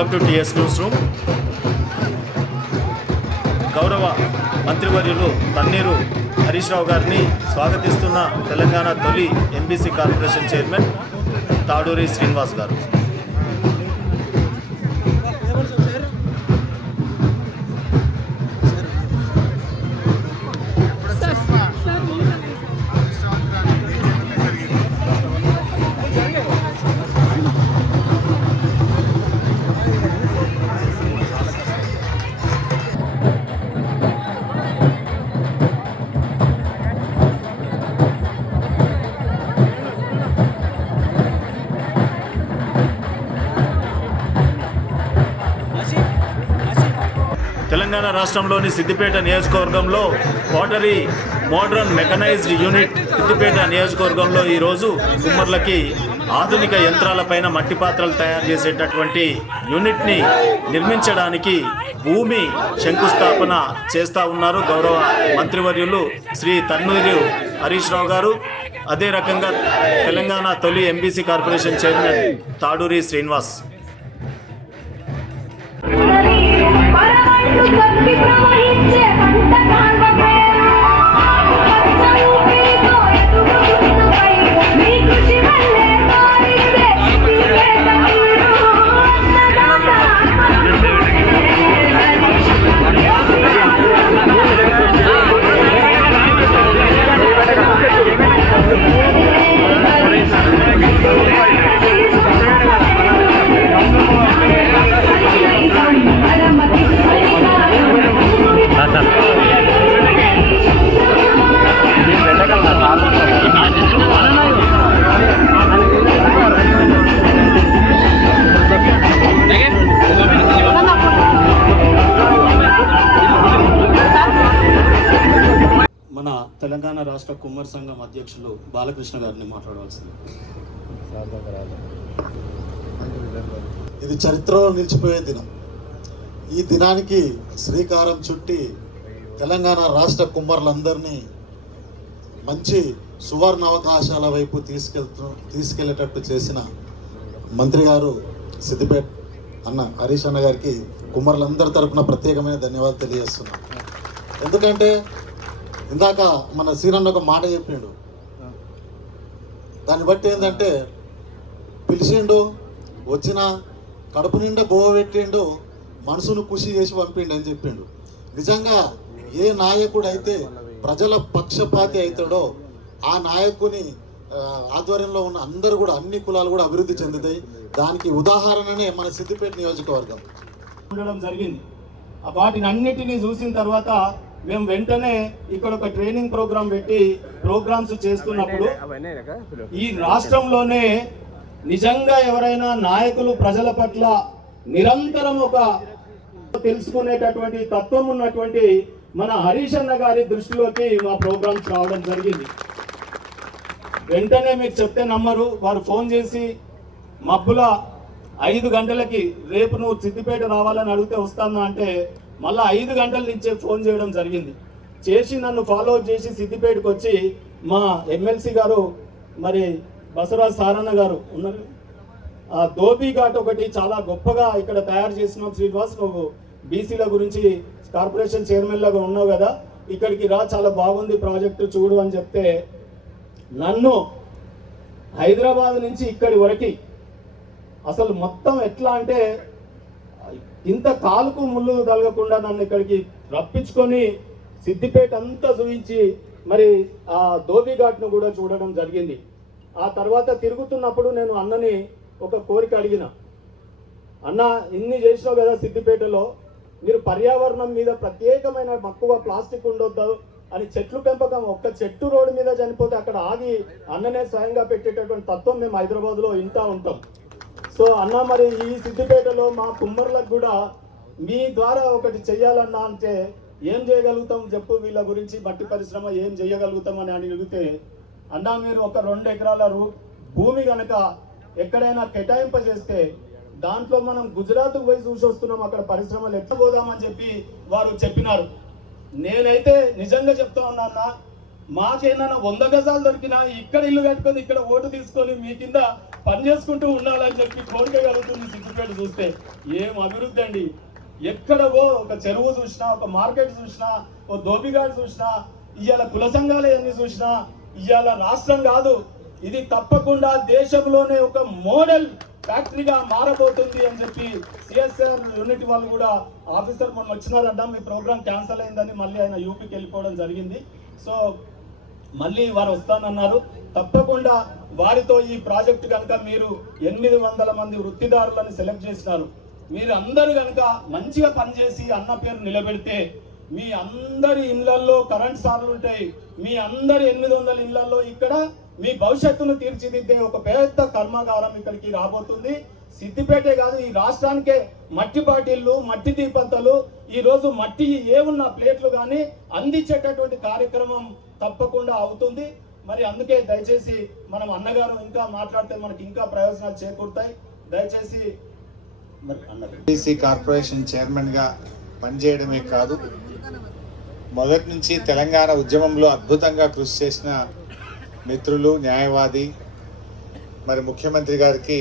Welcome to TS news room. గౌరవ మంత్రివర్యులు తన్నీరు హరీష్ రావు గారిని స్వాగతిస్తున్న తెలంగాణ తొలి MBC corporation chairman Taduri Srinivas garu. Telangana రాష్ట్రంలోని సిద్దిపేట నియోజకవర్గంలో కోటరీ మోడర్న్ మెకనైజ్డ్ యూనిట్ సిద్దిపేట నియోజకవర్గంలో ఈరోజు కుమ్మర్లకి ఆధునిక యంత్రాలపైన మట్టి పాత్రలు తయారు చేసేటటువంటి యూనిట్ని నిర్మించడానికి భూమి శంకుస్థాపన చేస్తూ ఉన్నారు గౌరవ మంత్రివర్యులు శ్రీ తన్నూరి హరీష్ రావు గారు. అదే రకంగా తెలంగాణ తొలి MBC corporation chairman Taduri Srinivas. మన తెలంగాణ రాష్ట్ర కుమ్మర్ సంఘం అధ్యక్షులు బాలకృష్ణ గారిని మాట్లాడవలసింది. ఇది చరిత్రలో నిలిచిపోయే దినం. ఈ దినానికి శ్రీకారం చుట్టి తెలంగాణ రాష్ట్ర కుమ్మర్లందరినీ మంచి సువర్ణ అవకాశాల వైపు తీసుకెళ్లేటట్టు చేసిన మంత్రి గారు సిద్దిపేట అన్న హరీష్ అన్న గారికి కుమ్మర్లందరి తరఫున ప్రత్యేకమైన ధన్యవాదాలు తెలియజేస్తున్నాను. ఎందుకంటే ఇందాక మన సీనన్న ఒక మాట చెప్పిండు, దాన్ని బట్టి ఏంటంటే పిలిచిండు, వచ్చిన కడుపు నిండా బోవ పెట్టిండు, మనసును ఖుషి చేసి పంపిండు అని చెప్పిండు. నిజంగా ఏ నాయకుడు అయితే ప్రజల పక్షపాతి అవుతాడో ఆ నాయకుని ఆధ్వర్యంలో ఉన్న అందరూ కూడా అన్ని కులాలు కూడా అభివృద్ధి చెందుతాయి. దానికి ఉదాహరణనే మన సిద్దిపేట నియోజకవర్గం ఉండడం జరిగింది. వాటిని అన్నిటినీ చూసిన తర్వాత మేము వెంటనే ఇక్కడ ఒక ట్రైనింగ్ ప్రోగ్రాం పెట్టి ప్రోగ్రామ్స్ చేస్తున్నప్పుడు ఈ రాష్ట్రంలోనే నిజంగా ఎవరైనా నాయకులు ప్రజల పట్ల నిరంతరం ఒక తెలుసుకునేటటువంటి తత్వం ఉన్నటువంటి మన హరీష్ అన్న గారి దృష్టిలోకి మా ప్రోగ్రామ్స్ రావడం జరిగింది. వెంటనే మీకు చెప్తే నమ్మరు, వారు ఫోన్ చేసి మబ్బుల 5 గంటలకి రేపు నువ్వు సిద్దిపేట రావాలని అడిగితే వస్తానా అంటే మళ్ళీ 5 గంటల నుంచే ఫోన్ చేయడం జరిగింది. చేసి నన్ను ఫాలో అప్ చేసి సిద్దిపేటకు వచ్చి మా ఎమ్మెల్సీ గారు మరి బసవరాజ్ సారన్న గారు ఉన్నారు, ఆ ధోబీ ఘాట్ ఒకటి చాలా గొప్పగా ఇక్కడ తయారు చేసిన శ్రీనివాస్, నువ్వు బీసీల గురించి కార్పొరేషన్ చైర్మన్ లాగా ఉన్నావు కదా, ఇక్కడికి రా, చాలా బాగుంది ప్రాజెక్టు చూడు అని చెప్తే నన్ను హైదరాబాద్ నుంచి ఇక్కడి వరకు అసలు మొత్తం ఎట్లా అంటే ఇంత కాలుకు ముళ్ళు తగలకుండా నన్ను ఇక్కడికి రప్పించుకొని సిద్దిపేట అంతా చూపించి మరి ఆ ధోబీ ఘాట్ను కూడా చూడడం జరిగింది. ఆ తర్వాత తిరుగుతున్నప్పుడు నేను అన్నని ఒక కోరిక అడిగిన, అన్న ఇన్ని చేసినావు కదా సిద్దిపేటలో, మీరు పర్యావరణం మీద ప్రత్యేకమైన మక్కువ, ప్లాస్టిక్ ఉండొద్దు అని చెట్లు పెంపకం, ఒక్క చెట్టు రోడ్డు మీద చనిపోతే అక్కడ ఆగి అన్ననే స్వయంగా పెట్టేటటువంటి తత్వం మేము హైదరాబాద్లో ఇంటా ఉంటాం. సో అన్న మరి ఈ సిద్దిపేటలో మా కుమ్మర్లకు కూడా మీ ద్వారా ఒకటి చెయ్యాలన్నా అంటే ఏం చేయగలుగుతాం చెప్పు, వీళ్ళ గురించి మట్టి పరిశ్రమ ఏం చేయగలుగుతామని అని అడిగితే, అన్నా మీరు ఒక 2 ఎకరాల భూమి కనుక ఎక్కడైనా కేటాయింపజేస్తే దాంట్లో మనం గుజరాత్కు పోయి చూసి వస్తున్నాం, అక్కడ పరిశ్రమలు ఎట్లా పోదామని చెప్పి వారు చెప్పినారు. నేనైతే నిజంగా చెప్తా ఉన్నా, మాకేమైనా 100 గజాలు దొరికినా ఇక్కడ ఇల్లు కట్టుకొని ఇక్కడ ఓటు తీసుకొని మీ కింద పని చేసుకుంటూ ఉండాలని చెప్పి కోరిక కలుగుతుంది సిద్దిపేట చూస్తే. ఏం అభివృద్ధి అండి! ఎక్కడవో ఒక చెరువు చూసినా, ఒక మార్కెట్ చూసినా, ఓ దోపిగాడు చూసినా, ఇవాళ కుల సంఘాలు ఎన్ని చూసినా, ఇవాళ రాష్ట్రం కాదు ఇది తప్పకుండా దేశంలోనే ఒక మోడల్ ఫ్యాక్టరీగా మారబోతుంది అని చెప్పి సిఎస్ఆర్ యూనిట్ వాళ్ళు కూడా ఆఫీసర్ మొన్న వచ్చినారంట. మీ ప్రోగ్రామ్ క్యాన్సిల్ అయిందని మళ్ళీ ఆయన యూపీకి వెళ్ళిపోవడం జరిగింది. సో మళ్ళీ వారు వస్తానన్నారు. తప్పకుండా వారితో ఈ ప్రాజెక్టు కనుక మీరు 800 మంది వృత్తిదారులను సెలెక్ట్ చేసినారు, మీరు అందరూ కనుక మంచిగా పనిచేసి అన్న పేరు నిలబెడితే మీ అందరి ఇళ్లలో కరెంట్ సార్లు ఉంటాయి. మీ అందరి 800 ఇళ్లలో ఇక్కడ మీ భవిష్యత్తును తీర్చిదిద్దే ఒక పెద్ద కర్మాగారం ఇక్కడికి రాబోతుంది. సిద్దిపేటే కాదు, ఈ రాష్ట్రానికే మట్టి బాటిళ్ళు, మట్టి దీపంతలు, ఈ రోజు మట్టి ఏమున్న ప్లేట్లు కానీ అందించేటటువంటి కార్యక్రమం తప్పకుండా అవుతుంది. మరి అందుకే దయచేసి మనం అన్నగారు ఇంకా మాట్లాడితే మనకి ఇంకా ప్రయోజనాలు చేకూరుతాయి. దయచేసి ఎంబీసీ కార్పొరేషన్ చైర్మన్ గా పనిచేయడమే కాదు, మొదటి నుంచి తెలంగాణ ఉద్యమంలో అద్భుతంగా కృషి చేసిన మిత్రులు, న్యాయవాది, మరి ముఖ్యమంత్రి గారికి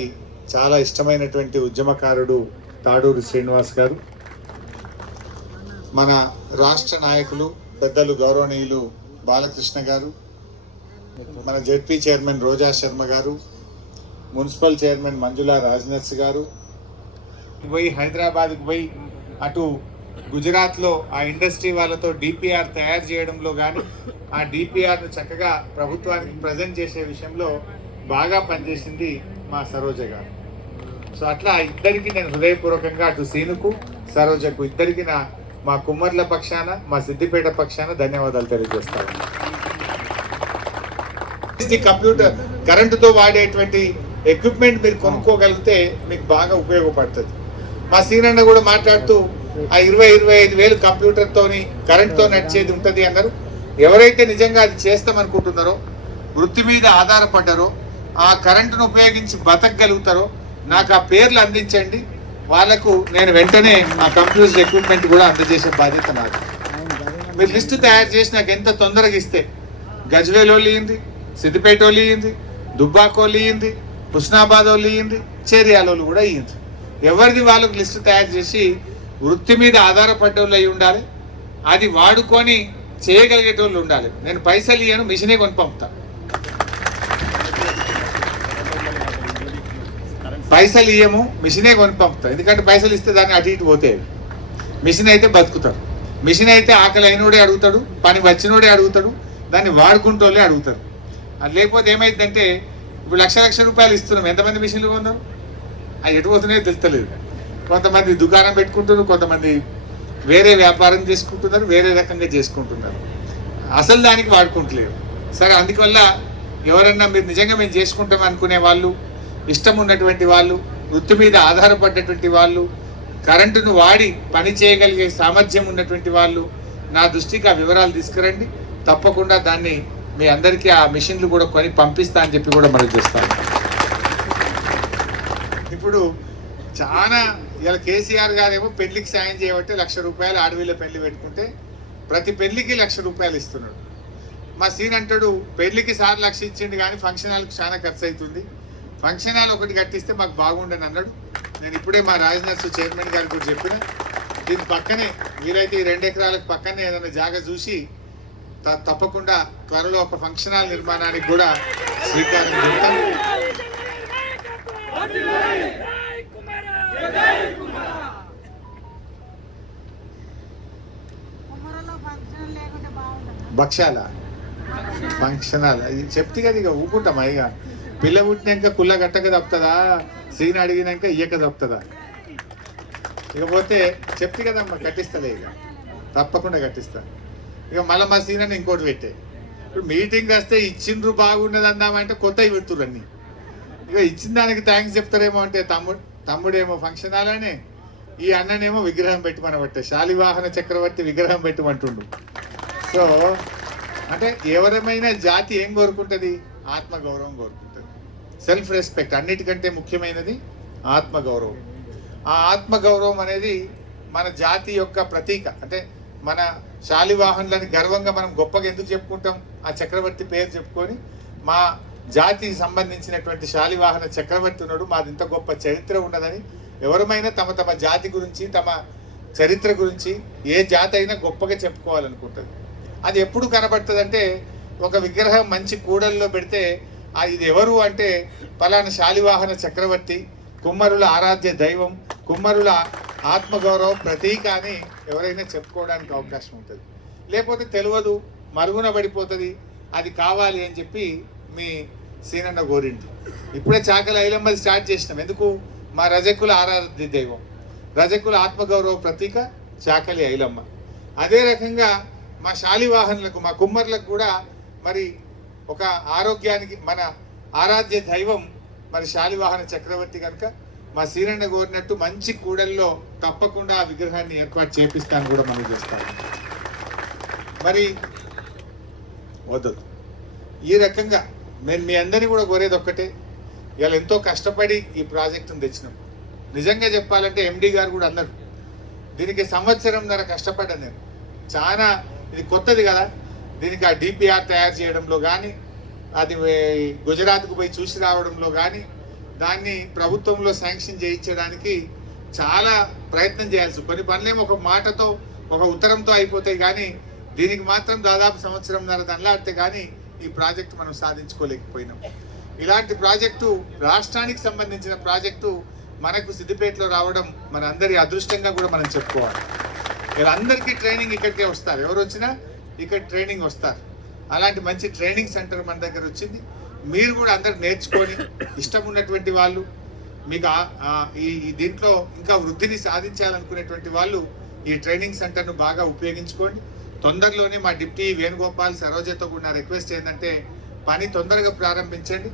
చాలా ఇష్టమైనటువంటి ఉద్యమకారుడు తాడూరి శ్రీనివాస్ గారు, మన రాష్ట్ర నాయకులు పెద్దలు గౌరవనీయులు బాలకృష్ణ గారు, మన జెడ్పీ చైర్మన్ రోజా శర్మ గారు, మున్సిపల్ చైర్మన్ మంజులా రాజ్నర్స్ గారు, పోయి హైదరాబాద్కి పోయి అటు గుజరాత్లో ఆ ఇండస్ట్రీ వాళ్ళతో డిపిఆర్ తయారు చేయడంలో కానీ ఆ డిపిఆర్ను చక్కగా ప్రభుత్వానికి ప్రజెంట్ చేసే విషయంలో బాగా పనిచేసింది మా సరోజ గారు. సో అట్లా ఇద్దరికి నేను హృదయపూర్వకంగా అటు సీనుకు సరోజకు ఇద్దరికి మా కుమ్మర్ల పక్షాన, మా సిద్దిపేట పక్షాన ధన్యవాదాలు తెలియజేస్తాను. కంప్యూటర్ కరెంటుతో వాడేటువంటి ఎక్విప్మెంట్ మీరు కొనుక్కోగలిగితే మీకు బాగా ఉపయోగపడుతుంది. మా సీనన్న కూడా మాట్లాడుతూ ఆ 20-25 వేలు కంప్యూటర్తోని కరెంట్తో నడిచేది ఉంటుంది అన్నారు. ఎవరైతే నిజంగా అది చేస్తామనుకుంటున్నారో, వృత్తి మీద ఆధారపడ్డారో, ఆ కరెంటును ఉపయోగించి బతకగలుగుతారో నాకు ఆ పేర్లు అందించండి, వాళ్ళకు నేను వెంటనే ఆ కంప్యూటర్ ఎక్విప్మెంట్ కూడా అందజేసే బాధ్యత నాది. మీరు లిస్టు తయారు చేసి నాకు ఎంత తొందరగా ఇస్తే, గజ్వేల్ వాళ్ళు ఇయ్యింది, సిద్దిపేట వాళ్ళు ఇయ్యింది, దుబ్బాక వాళ్ళు ఇయ్యింది, హుస్నాబాద్ వాళ్ళు ఇయ్యింది, చేర్యాల వాళ్ళు కూడా ఇయ్యింది. ఎవరిది వాళ్ళకు లిస్టు తయారు చేసి వృత్తి మీద ఆధారపడ్డోళ్ళు అయి ఉండాలి, అది వాడుకొని చేయగలిగేటోళ్ళు ఉండాలి. నేను పైసలు ఇయ్యను, మిషనే కొని పంపుతా. పైసలు ఇయ్యము, మిషనే కొని పంపుతా. ఎందుకంటే పైసలు ఇస్తే దాన్ని అటు ఇటు పోతే, మిషన్ అయితే బతుకుతారు. మిషన్ అయితే ఆకలి అయినోడే అడుగుతాడు, పని వచ్చినోడే అడుగుతాడు, దాన్ని వాడుకుంటోళ్ళే అడుగుతారు. అది లేకపోతే ఏమైందంటే ఇప్పుడు లక్ష రూపాయలు ఇస్తున్నాం, ఎంతమంది మిషన్లు కొందాం, అవి ఎటు పోతున్నాయో తెలుస్తలేదు. కొంతమంది దుకాణం పెట్టుకుంటున్నారు, కొంతమంది వేరే వ్యాపారం చేసుకుంటున్నారు, వేరే రకంగా చేసుకుంటున్నారు, అసలు దానికి వాడుకుంటలేరు. సరే, అందువల్ల ఎవరన్నా మీరు నిజంగా మేము చేసుకుంటాం అనుకునే వాళ్ళు, ఇష్టం ఉన్నటువంటి వాళ్ళు, వృత్తి మీద ఆధారపడ్డటువంటి వాళ్ళు, కరెంటును వాడి పని చేయగలిగే సామర్థ్యం ఉన్నటువంటి వాళ్ళు నా దృష్టికి ఆ వివరాలు తీసుకురండి. తప్పకుండా దాన్ని మీ అందరికీ ఆ మిషన్లు కూడా కొని పంపిస్తా అని చెప్పి కూడా మనం చేస్తాను. ఇప్పుడు చాలా ఇలా కేసీఆర్ గారేమో పెళ్లికి సాయం చేయబట్టి ₹1,00,000 ఆడవిళ్ళ పెళ్లి పెట్టుకుంటే ప్రతి పెళ్లికి ₹1,00,000 ఇస్తున్నాడు. మా సీన్ అంటాడు పెళ్లికి సార్ 1,00,000 ఇచ్చిండు కానీ ఫంక్షన్ హాల్కి చాలా ఖర్చు అవుతుంది, ఫంక్షన్ హాల్ ఒకటి కట్టిస్తే మాకు బాగుండని అన్నాడు. నేను ఇప్పుడే మా రాజ్నర్స్ చైర్మన్ గారికి కూడా చెప్పిన, దీని పక్కనే వీరైతే ఈ 2 ఎకరాలకు పక్కనే ఏదైనా జాగా చూసి తప్పకుండా త్వరలో ఒక ఫంక్షన్ హాల్ నిర్మాణానికి కూడా శ్రీకారం చుడతాం. భక్ష్యాల ఫంక్షన్ హాల్ చెప్తే కదా ఇక ఊపుకుంటామా, ఇక పిల్ల పుట్టినాక కుల్ల గట్టక తప్పుతుందా, సీన్ అడిగినాక ఇయ్యక తప్పుతుందా, ఇకపోతే చెప్తే కదమ్మా కట్టిస్తలే, ఇక తప్పకుండా కట్టిస్తా. ఇక మళ్ళీ మా సీన్ అని ఇంకోటి పెట్టే, ఇప్పుడు మీటింగ్ వస్తే ఇచ్చిండ్రు బాగున్నది అందామంటే కొత్తవి పెడుతురు అన్ని, ఇక ఇచ్చిన దానికి థ్యాంక్స్ చెప్తారేమో అంటే తమ్ముడేమో ఫంక్షన్ హాల్ అనే, ఈ అన్ననేమో విగ్రహం పెట్టమనబట్టే, శాలివాహన చక్రవర్తి విగ్రహం పెట్టమంటుండు. సో అంటే ఎవరమైనా జాతి ఏం కోరుకుంటుంది, ఆత్మగౌరవం కోరుకుంటుంది, సెల్ఫ్ రెస్పెక్ట్. అన్నిటికంటే ముఖ్యమైనది ఆత్మగౌరవం. ఆ ఆత్మగౌరవం అనేది మన జాతి యొక్క ప్రతీక. అంటే మన శాలివాహనులని గర్వంగా మనం గొప్పగా ఎందుకు చెప్పుకుంటాం? ఆ చక్రవర్తి పేరు చెప్పుకొని మా జాతికి సంబంధించినటువంటి శాలివాహన చక్రవర్తి ఉన్నాడు, మాది ఇంత గొప్ప చరిత్ర ఉన్నదని ఎవరమైనా తమ తమ జాతి గురించి తమ చరిత్ర గురించి ఏ జాతి అయినా గొప్పగా చెప్పుకోవాలనుకుంటుంది. అది ఎప్పుడు కనబడుతుంది అంటే ఒక విగ్రహం మంచి కూడల్లో పెడితే ఇది ఎవరు అంటే పలానా శాలివాహన చక్రవర్తి, కుమ్మరుల ఆరాధ్య దైవం, కుమ్మరుల ఆత్మగౌరవం ప్రతీక అని ఎవరైనా చెప్పుకోవడానికి అవకాశం ఉంటుంది. లేకపోతే తెలియదు, మరుగున పడిపోతుంది, అది కావాలి అని చెప్పి మీ సీనన్న కోరింది. ఇప్పుడే చాకలి ఐలమ్మది స్టార్ట్ చేసినాం. ఎందుకు? మా రజకుల ఆరాధ్య దైవం, రజకుల ఆత్మగౌరవ ప్రతీక చాకలి ఐలమ్మ. అదే రకంగా మా శాలివాహనులకు, మా కుమ్మరులకు కూడా మరి ఒక ఆరోగ్యానికి మన ఆరాధ్య దైవం మరి శాలివాహన చక్రవర్తి కనుక మా సీనన్న కోరినట్టు మంచి కూడల్లో తప్పకుండా ఆ విగ్రహాన్ని ఏర్పాటు చేపిస్తాను కూడా మనం చేస్తాం. మరి వద్దు, ఈ రకంగా నేను మీ అందరినీ కూడా కోరేది ఒక్కటే, ఇవాళ ఎంతో కష్టపడి ఈ ప్రాజెక్టును తెచ్చినాం. నిజంగా చెప్పాలంటే ఎండి గారు కూడా అన్నారు, దీనికి సంవత్సరంన్నర కష్టపడ్డాను నేను. చాలా ఇది కొత్తది కదా, దీనికి ఆ డిపిఆర్ తయారు చేయడంలో కానీ, అది గుజరాత్కు పోయి చూసి రావడంలో కానీ, దాన్ని ప్రభుత్వంలో శాంక్షన్ చేయించడానికి చాలా ప్రయత్నం చేయాల్సి. కొన్ని పనులేమో ఒక మాటతో ఒక ఉత్తరంతో అయిపోతాయి, కానీ దీనికి మాత్రం దాదాపు సంవత్సరంన్నర దండలాడితే కానీ ఈ ప్రాజెక్టు మనం సాధించుకోలేకపోయినాం. ఇలాంటి ప్రాజెక్టు, రాష్ట్రానికి సంబంధించిన ప్రాజెక్టు మనకు సిద్దిపేటలో రావడం మన అందరి అదృష్టంగా కూడా మనం చెప్పుకోవాలి. ఇలా అందరికీ ట్రైనింగ్ ఇక్కడికే వస్తారు, ఎవరు వచ్చినా ఇక్కడ ట్రైనింగ్ వస్తారు. అలాంటి మంచి ట్రైనింగ్ సెంటర్ మన దగ్గర వచ్చింది. మీరు కూడా అందరు నేర్చుకొని ఇష్టం ఉన్నటువంటి వాళ్ళు, మీకు ఈ దీంట్లో ఇంకా వృద్ధిని సాధించాలనుకునేటువంటి వాళ్ళు ఈ ట్రైనింగ్ సెంటర్ను బాగా ఉపయోగించుకోండి. తొందరలోనే మా డిప్టీ వేణుగోపాల్, సరోజతో కూడా రిక్వెస్ట్ ఏంటంటే పని తొందరగా ప్రారంభించండి.